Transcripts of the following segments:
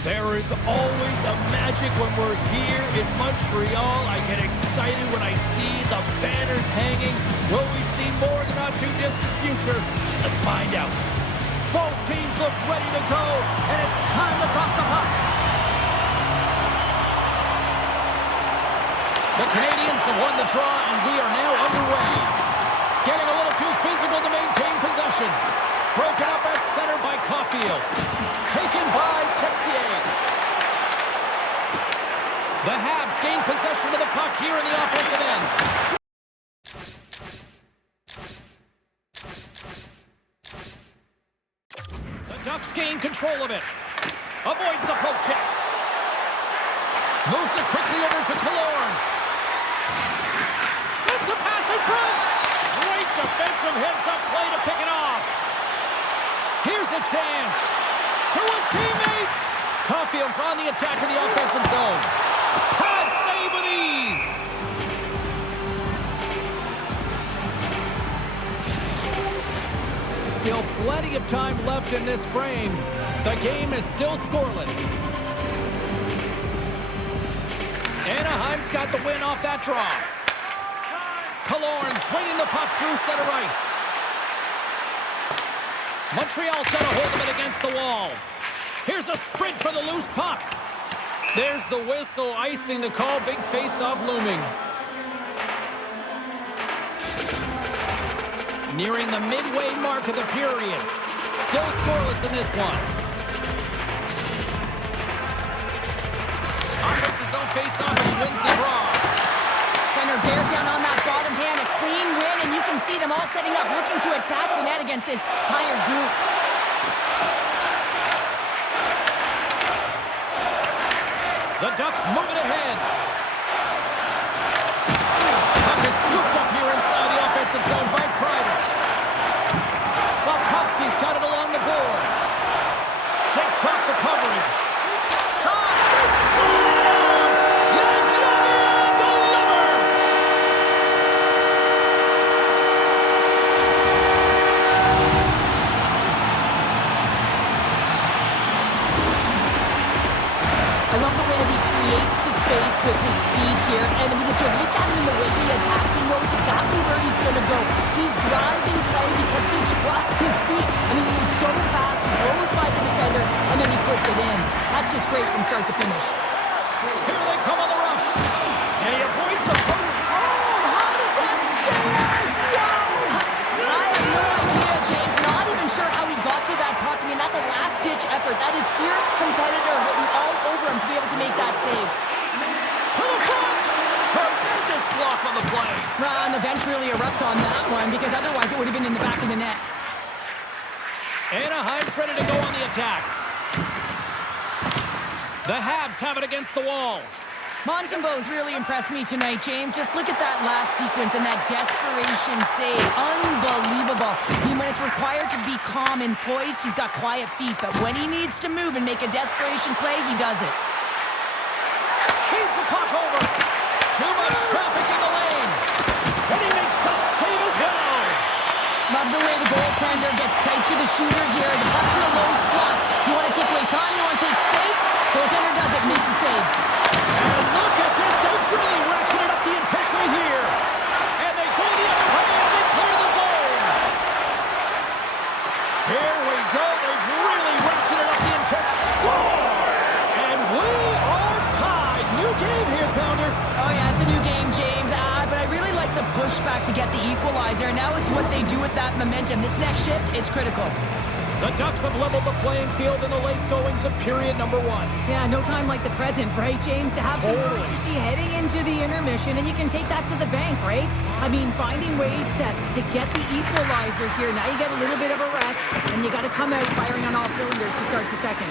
There is always a magic when we're here in Montreal. I get excited when I see the banners hanging. Will we see more in the not-too-distant future? Let's find out. Both teams look ready to go, and it's time to drop the puck. The Canadians have won the draw, and we are now underway. Getting a little too physical to maintain possession. Broken up at center by Caulfield. Taken by Texier. The Habs gain possession of the puck here in the offensive end. The Ducks gain control of it. Avoids the poke check. Moves it quickly over to Killorn. Sends a pass in front. Great defensive heads-up play to pick it off. Here's a chance. To his teammate. Caulfield's on the attack in the offensive zone. Pad save with ease. Still plenty of time left in this frame. The game is still scoreless. Anaheim's got the win off that draw. Killorn swinging the puck through center ice. Montreal's got a hold of it against the wall. Here's a sprint for the loose puck. There's the whistle, icing the call. Big face-off looming. Nearing the midway mark of the period. Still scoreless in this one. Offense's own face-off, and he wins the draw. Center bears down on that bottom hand, a clean win, and you can see them all setting up, looking to attack the net against this tired group. The Ducks move it ahead. Puck is scooped up here inside the offensive zone by Kreider. Slafkovsky's got it along the boards. Shakes off the coverage. Shot! They score! Ledger delivered! I love the way that he creates the space with his speed here. And I mean, if you look at him in the way he attacks, he knows exactly where he's going to go. He's driving play because he trusts his feet. I mean, he's so fast, he blows by the defender, and then he puts it in. That's just great from start to finish. Here they come on the rush. And he avoids the puck. Oh, how did that stay out? Wow! I have no idea, James. Not even sure how he got to that puck. I mean, that's a last-ditch effort. That is fierce competitor written all over him to be able to make that save. To the front! Tremendous block on the play. And the bench really erupts on that one because otherwise it would have been in the back of the net. Anaheim's ready to go on the attack. The Habs have it against the wall. Montembeau's really impressed me tonight, James. Just look at that last sequence and that desperation save. Unbelievable. I mean, when it's required to be calm and poised, he's got quiet feet. But when he needs to move and make a desperation play, he does it. Feeds the puck over. Too much traffic in the lane. And he makes that save as well. Love the way the goaltender gets tight to the shooter here. The puck's in a low slot. You want to take away time, you want to take space. Goaltender does it, makes a save. And look at this. They've really ratcheted up the intensity here. And they go the other way as they clear the zone. Here we go. They've really ratcheted up the intensity. Scores! And we are tied. New game here, Pounder. Oh, yeah, it's a new game, James. But I really like the pushback to get the equalizer. Now it's what they do with that momentum. This next shift, it's critical. The Ducks have leveled the playing field in the late goings of period number 1. Yeah, no time like the present, right, James? To have some urgency heading into the intermission, and you can take that to the bank, right? I mean, finding ways to get the equalizer here. Now you get a little bit of a rest, and you got to come out firing on all cylinders to start the second.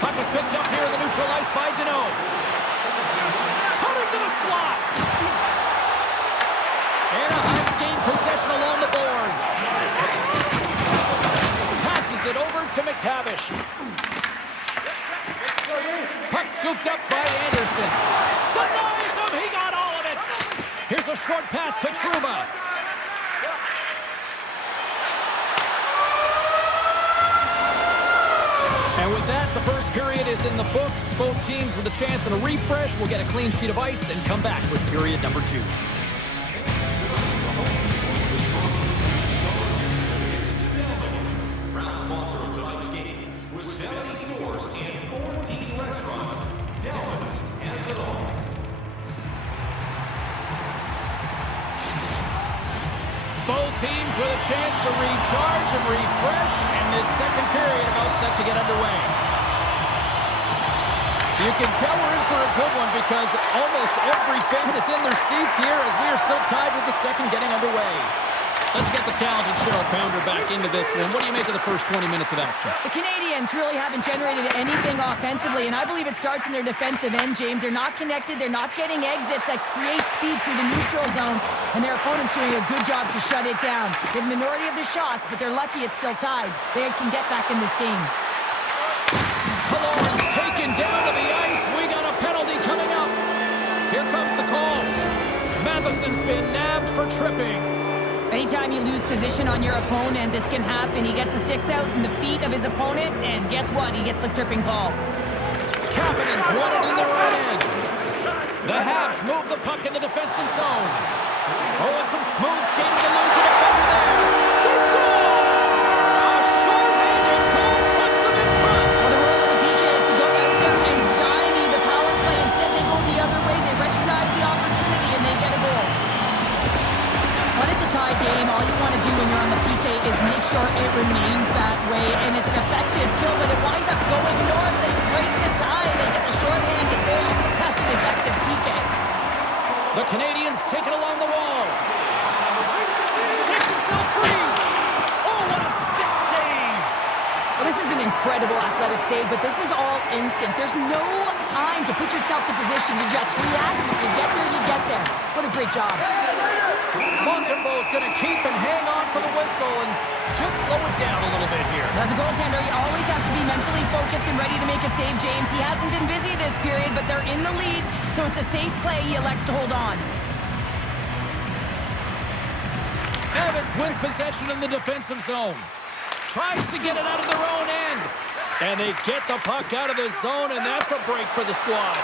Puck is picked up here in the neutral ice by Deneau. Cutting to the slot. Anaheim's gained possession along the boards. Passes it over to McTavish. Puck scooped up by Anderson. Denies him. He got all of it. Here's a short pass to Trouba. And with that, the first period is in the books. Both teams with a chance and a refresh will get a clean sheet of ice and come back with period number 2. Proud sponsor of tonight's game, with 70 stores and 14 restaurants, Delvin's has it all. Both teams with a chance to recharge and refresh, and this second period about set to get underway. You can tell we're in for a good one because almost every fan is in their seats here as we are still tied with the second getting underway. Let's get the talented Cheryl Pounder back into this one. What do you make of the first 20 minutes of action? The Canadians really haven't generated anything offensively, and I believe it starts in their defensive end, James. They're not connected. They're not getting exits that create speed through the neutral zone, and their opponent's doing a good job to shut it down. They have the minority of the shots, but they're lucky it's still tied. They can get back in this game. Killorn's taken down to the ice. We got a penalty coming up. Here comes the call. Matheson's been nabbed for tripping. Anytime you lose position on your opponent, this can happen. He gets the sticks out in the feet of his opponent, and guess what? He gets the tripping call. Kapanen's won it in their own end. The Habs move the puck in the defensive zone. Oh, and some smooth skating to lose the defender there. They score! A short-handed goal puts them in front. Well, the role of the PK is to go out there and stymie the power play. Instead, they go the other way. They recognize the opportunity, and they get a goal. When it's a tie game, all you want to do when you're on the PK is make sure it remains that way, and it's an effective kill, but it winds up going north. They break the tie. They get the short-handed goal. That's an effective PK. The Canadians take it along the wall. Shakes himself free. Oh, what a stick save. Well, this is an incredible athletic save, but this is all instant. There's no time to put yourself to position. You just react, and if you get there, you get there. What a great job. Montembeault's going to keep and hang on for the whistle and just slow it down a little bit here. As a goaltender, you always have to be mentally focused and ready to make a save, James. He hasn't been busy this period, but they're in the lead, so it's a safe play. He elects to hold on. Evans wins possession in the defensive zone. Tries to get it out of their own end. And they get the puck out of the zone, and that's a break for the squad.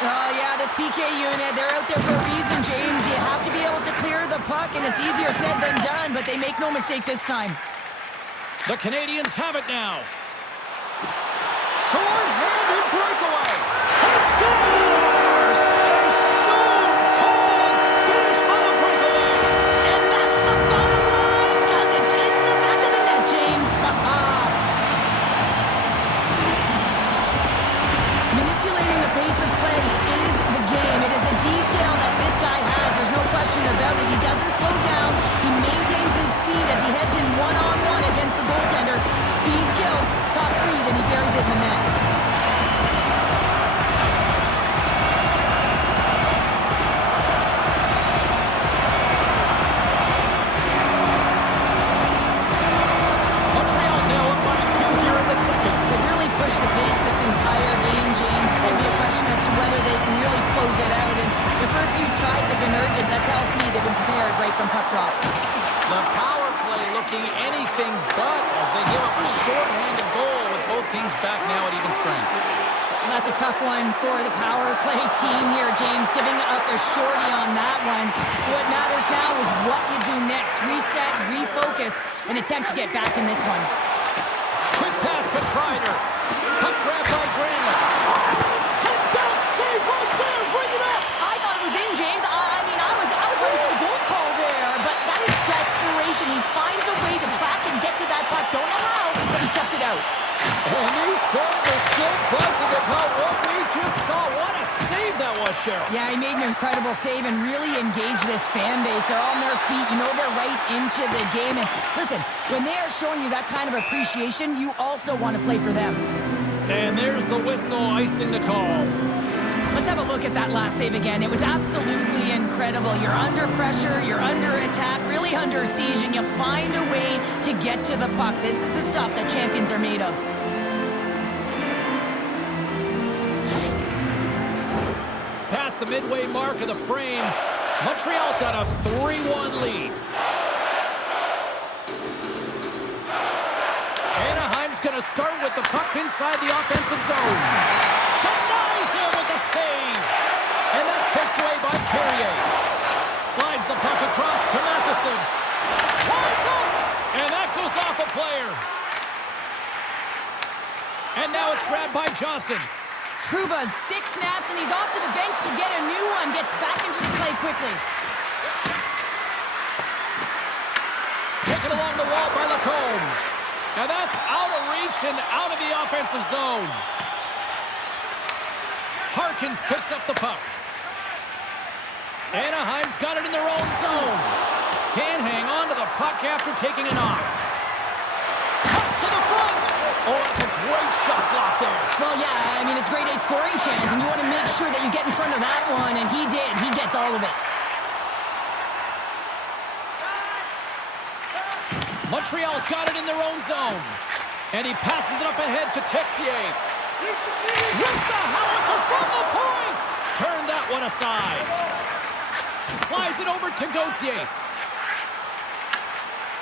Oh, yeah, this PK unit, they're out there for a reason, James. You have to be able to clear the puck, and it's easier said than done, but they make no mistake this time. The Canadians have it now. Short-handed breakaway. He scores! A stone-cold finish on the breakaway. And that's the bottom line, because it's in the back of the net, James. Manipulating the pace of play is the game. It is a detail that this guy has. There's no question about it. He doesn't slow down. He maintains his speed as he heads in one-on-one against the goaltender. Speed kills, top read, and he buries it in the net. Montreal's now up by 2 here in the second. They've really pushed the pace this entire game, James. It's going to be a question as to whether they can really close it out. And the first few strides have been urgent. That tells me they've been prepared right from puck drop. The power play looking anything but as they give up a short-handed goal with both teams back now at even strength. And that's a tough one for the power play team here, James, giving up a shorty on that one. What matters now is what you do next. Reset, refocus, and attempt to get back in this one. Quick pass to Kreider. Puck grab by Granlund. Best save right there. Bring it up. I thought it was in, James. I mean, I was ready for the goal call there, but that is desperation. He finds a way to track and get to that puck. Don't know how, but he kept it out. And these fans are still buzzing about what we just saw. What a save that was, Cheryl. Yeah, he made an incredible save and really engaged this fan base. They're on their feet. You know they're right into the game. And listen, when they are showing you that kind of appreciation, you also want to play for them. And there's the whistle icing the call. Let's have a look at that last save again. It was absolutely incredible. You're under pressure, you're under attack, really under siege, and you find a way to get to the puck. This is the stuff that champions are made of. Past the midway mark of the frame, Montreal's got a 3-1 lead. Anaheim's going to to start with the puck inside the offensive zone. Denies him with the save. And that's picked away by Carrier. Slides the puck across to Matheson. Winds up. And that goes off a player. And now it's grabbed by Johnston. Trouba's stick snaps, and he's off to the bench to get a new one. Gets back into the play quickly. Taken along the wall by Lacombe. And that's out of reach and out of the offensive zone. Harkins picks up the puck. Anaheim's got it in their own zone. Can't hang on to the puck after taking a knock. Cuts to the front. Oh, that's a great shot block there. Well, yeah, I mean, it's a grade A scoring chance, and you want to make sure that you get in front of that one, and he did. He gets all of it. Montreal's got it in their own zone. And he passes it up ahead to Texier. Rips a howitzer from the point. Turn that one aside. Slides it over to Gauthier.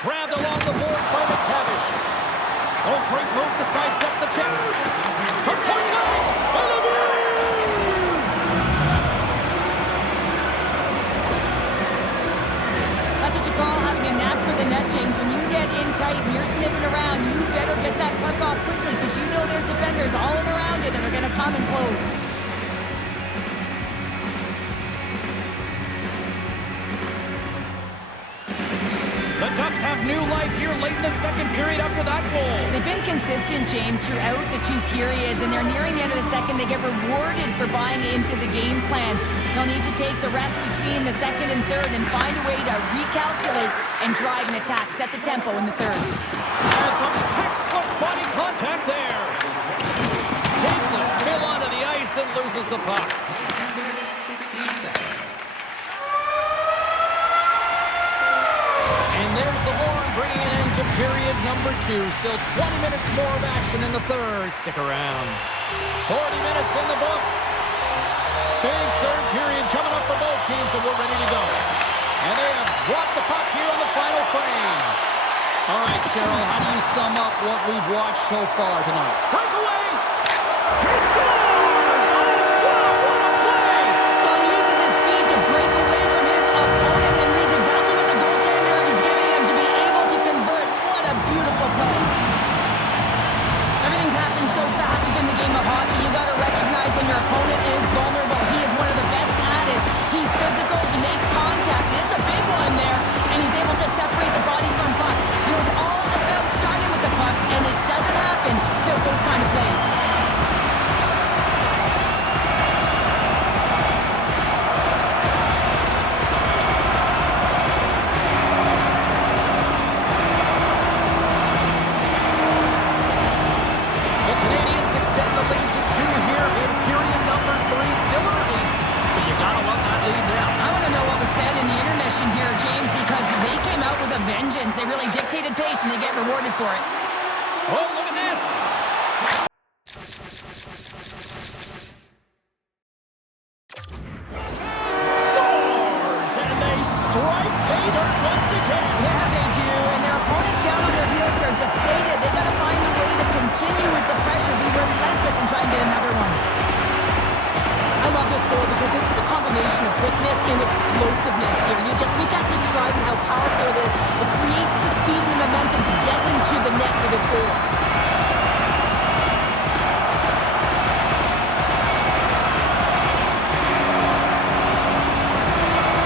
Grabbed along the boards by McTavish. Oh, great move to sidestep the check. From point blank. That's what you call having a knack for the net, James. When you get in tight and you're sniffing around, you better get that puck off quickly because you know there's defenders all in around you that are going to come and close. The Ducks have new life here late in the second period after that goal. They've been consistent, James, throughout the two periods, and they're nearing the end of the second. They get rewarded for buying into the game plan. They'll need to take the rest between the second and third and find a way to recalculate and drive an attack. Set the tempo in the third. And some textbook body contact there. Takes a spill onto the ice and loses the puck. And there's the horn bringing it into period number 2. Still 20 minutes more of action in the third. Stick around. 40 minutes in the books. Big third period coming up for both teams, and we're ready to go. And they have dropped the puck here on the final frame. All right, Cheryl, how do you sum up what we've watched so far tonight? Breakaway! He scores! Oh, wow, what a play! Well, he uses his speed to break away from his opponent and reads exactly what the goaltender is giving him to be able to convert. What a beautiful play. Everything's happened so fast within the game of hockey. You got to recognize when your opponent is vulnerable. He is one of the best at it. He's physical. He makes contact. It's a big one there, and he's able to separate the body from puck. You know, it's all about starting with the puck, and it doesn't happen without those kind of plays. The Canadians extend the lead to 2 here in period number 3. Still early, but you gotta love that lead now. I want to know what was said in the intermission here, James, because they came out with a vengeance. They really dictated pace, and they get rewarded for it. Oh, look at this. Scores! And they strike pay dirt once again. Yeah, they do, and their opponents down on their heels are deflated. They got to find a way to continue with the pressure, be relentless, and try and get another one. I love this goal because this is a combination of quickness and explosiveness here. You just look at the stride and how powerful it is. It creates the speed and the momentum to get into the net for this goal.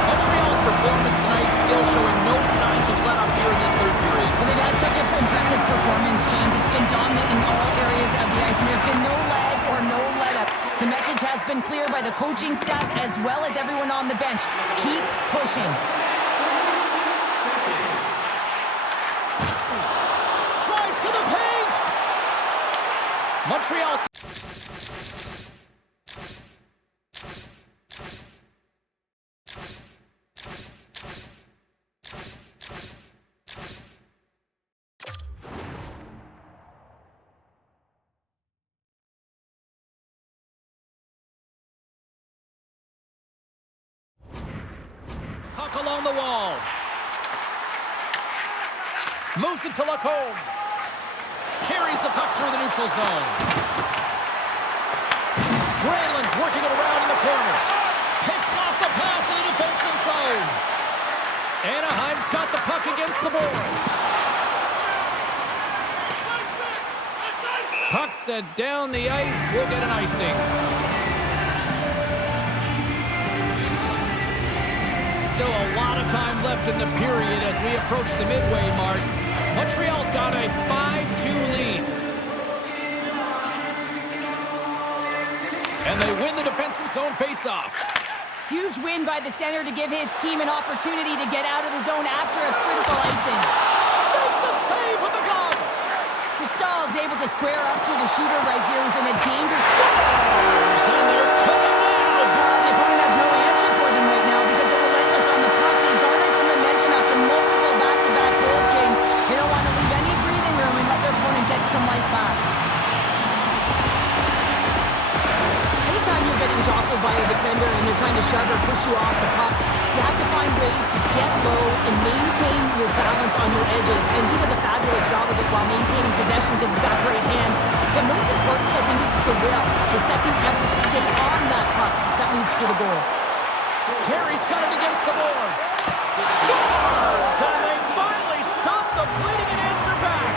Montreal's performance tonight still showing no signs of let up here in this third period. Well, they've had such an impressive performance, James. It's been dominant in all areas of the ice, and there's been no lag or no let-up. The message has been clear by the coaching staff as well as everyone on the bench. Keep pushing. Drives to the paint! Montreal's... Puck along the wall. Moves it to Lacombe. Carries the puck through the neutral zone. Granlund's working it around in the corner. Picks off the pass in the defensive zone. Anaheim's got the puck against the boards. Puck set down the ice. We'll get an icing. Still a lot of time left in the period as we approach the midway mark. Montreal's got a 5-2 lead. And they win the defensive zone faceoff. Huge win by the center to give his team an opportunity to get out of the zone after a critical icing. Makes a save with the glove. Stahl is able to square up to the shooter right here, who's in a dangerous Scores, and they're cooking now. The opponent has no answer for them right now because they're relentless on the puck. They garnered some momentum after multiple back-to-back goals, James. They don't want to leave any breathing room and let their opponent get some life back. Anytime you're getting jostled by a defender and they're trying to shove or push you off the puck, you have to find ways to get low and maintain your balance on your edges. And he does a fabulous job of it while maintaining possession because he's got great hands. But most importantly, I think it's the will, the second effort to stay on that puck that leads to the goal. Carey's got it against the boards. Scores! And they finally stop the bleeding and answer back.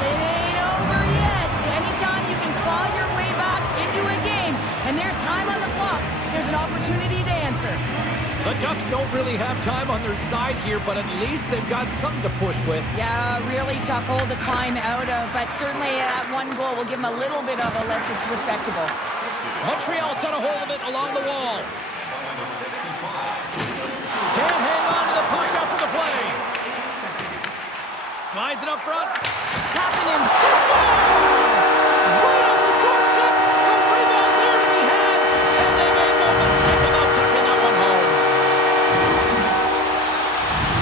It ain't over yet. Anytime you can claw your way back into a game and there's time on the clock, there's an opportunity to answer. The Ducks don't really have time on their side here, but at least they've got something to push with. Yeah, really tough hole to climb out of, but certainly that one goal will give them a little bit of a lift. It's respectable. Montreal's got a hold of it along the wall. Can't hang on to the puck after the play. Slides it up front. Kapanen's Right on the doorstep. A rebound there to be had. And they made no mistake about tucking that one home.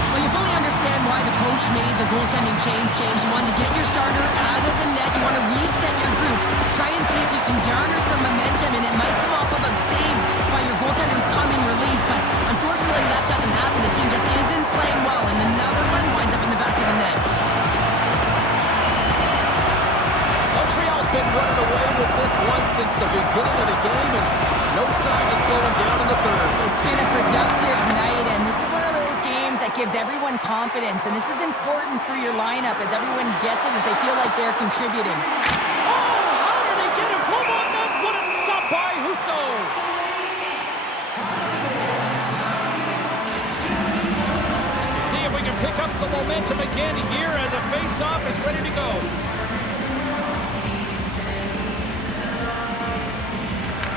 Well, you fully understand why the coach made the goaltending change, James. You want to get your starter out of the net. You want to reset your group. Try and see if you can garner some momentum, and it might come off of a save by your goaltender who's come in relief. But unfortunately, that doesn't happen. The team just isn't playing well, and another one winds up in the back of the net. Montreal's been running away with this one since the beginning of the game, and no signs of slowing down in the third. It's been a productive night, and this is one of those games that gives everyone confidence, and this is important for your lineup as everyone gets it, as they feel like they're contributing. Oh, how did he get a glove on that? What a stop by Husso! See if we can pick up some momentum again here as a face-off is ready to go.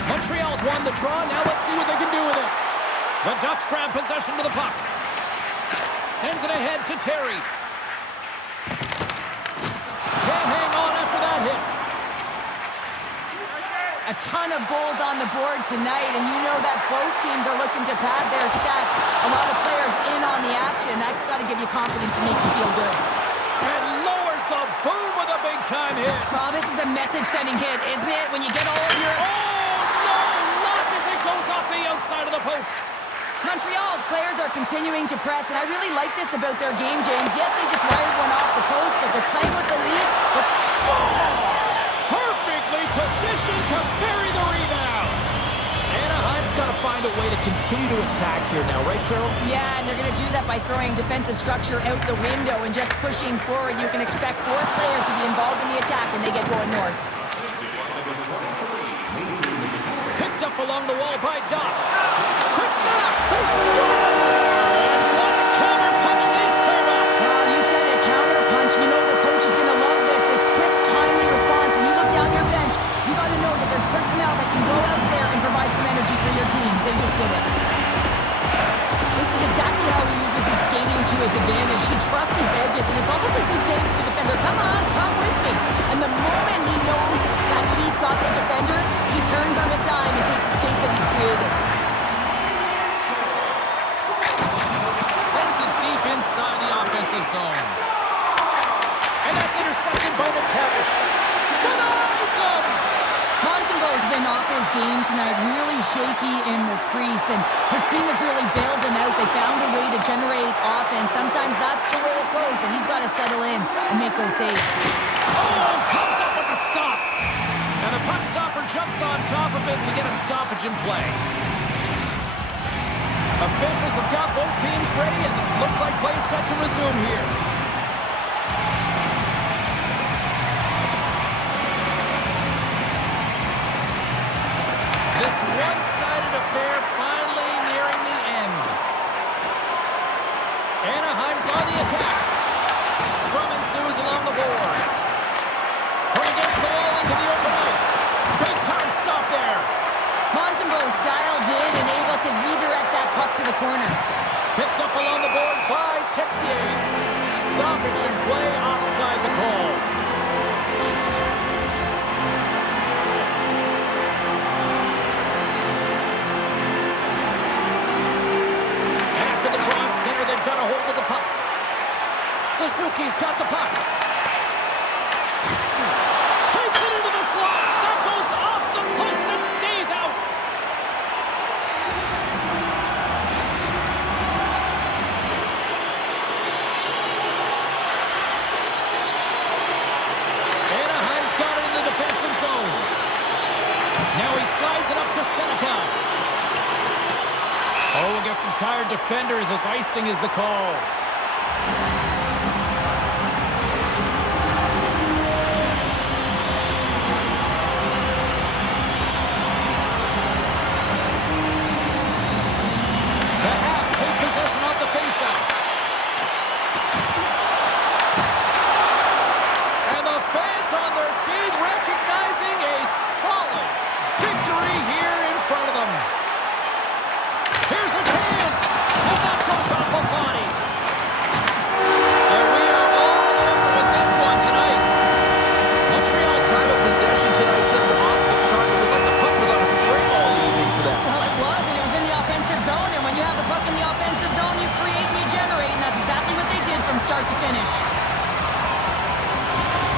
Montreal's won the draw. Now let's see what they can do with it. The Ducks grab possession to the puck. Sends it ahead to Terry. Can't hang on after that hit. A ton of goals on the board tonight, and you know that both teams are looking to pad their stats. A lot of players in on the action. That's got to give you confidence and make you feel good. And lowers the boom with a big-time hit. Well, this is a message-sending hit, isn't it? When you get all of your... Goes off the outside of the post. Montreal's players are continuing to press, and I really like this about their game, James. Yes, they just wired one off the post, but they're playing with the lead. But scores! Perfectly positioned to bury the rebound. Anaheim's got to find a way to continue to attack here now, right, Cheryl? Yeah, and they're going to do that by throwing defensive structure out the window and just pushing forward. You can expect 4 players to be involved in the attack when they get going north. Up along the wall by Doc. Quick snap! They score! And what a counter punch they serve up! Well, you said it, counter punch. You know the coach is going to love this quick, timely response. When you look down your bench, you got to know that there's personnel that can go out there and provide some energy for your team. They just did it. This is exactly how he uses his skating to his advantage. He trusts his edges, and it's almost as he's saying to the defender, come on, come with me. And the moment he knows that he's got the defender, he turns on a dime and takes the space that he's created. Sends it deep inside the offensive zone. And that's intercepted by McTavish. Denies him! Montembeau's been off his game tonight, really shaky in the crease, and his team has really bailed him out. They found a way to generate offense. Sometimes that's the way it goes, but he's got to settle in and make those saves. Oh, comes up with a stop. And the puck stopper jumps on top of it to get a stoppage in play. Officials have got both teams ready, and it looks like play set to resume here. This one-sided affair finally nearing the end. Anaheim's on the attack. Scrum ensues along the boards. From against the wall into the open ice. Big-time stop there. Montembeau's dialed in and able to redirect that puck to the corner. Picked up along the boards by Texier. Stoppage in play, offside the call. After the draw center, they've got a hold of the puck. Suzuki's got the puck. Takes it into the slot. That goes off the post and stays out. Anaheim's got it in the defensive zone. Now he slides it up to Seneca. Oh, we'll get some tired defenders as icing is the call. The Habs take possession of the faceoff. And the fans on their feet recognizing a solid victory here in front of them. Here's a chance, and that goes off a body. And we are all over with this one tonight. Montreal's time of possession tonight just off the chart. It was like the puck was on a string all evening for them. Well, it was, and it was in the offensive zone, and when you have the puck in the offensive zone, you create and you generate, and that's exactly what they did from start to finish.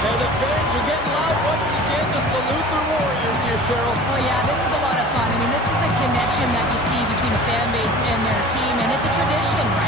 And the fans are getting loud once again to salute their Warriors here, Cheryl. Oh, yeah, this is a lot of fun. I mean, this is the connection that you see between the fan base and their team, and it's a tradition, right?